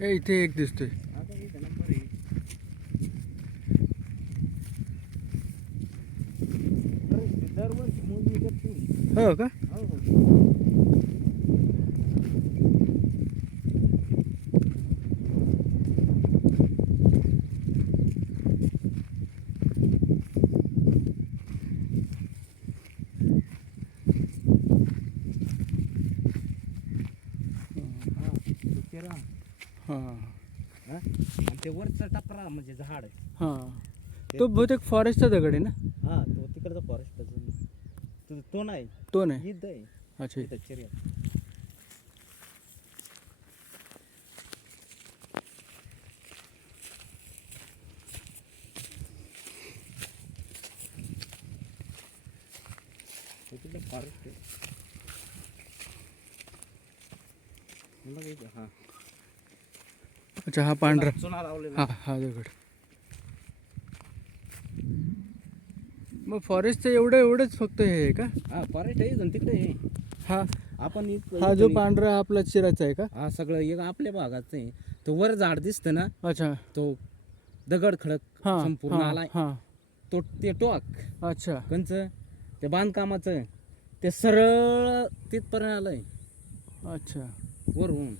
हे इथे एक दिसतोय. आता इथे नंबर आहे. दरवर्षी मोजणी करतो. हो का? हो. तेरा हां आणि ते वरचा टपरा म्हणजे झाड आहे. हां. तो बहुतेक फॉरेस्टचा दगड आहे ना? हा तो तिकडचा फॉरेस्ट तो नाही तो नाही. इथं आहे. अच्छा. इथं चिऱ्या. हे तिकडं फॉरेस्ट आहे. बघा इथं, हा अच्छा, हा पांढरा. चुना लावलेला. हा हा दगड. मग फॉरेस्टचं एवढंच फक्त हे आहे का? हा फॉरेस्ट आहे इथून तिकडे आहे. हा आपण हा जो पांढरा आपला चिराचा आहे का? हा सगळं एक आपल्या भागात आहे. तो वर झाड दिसतं ना, अच्छा. तो दगड खडक हां संपूर्ण हां आलाय. हां. तो ते टोक अच्छा कंच ते बांधकामाचं ते सरळ तिथपर्यंत आलंय अच्छा. वरून.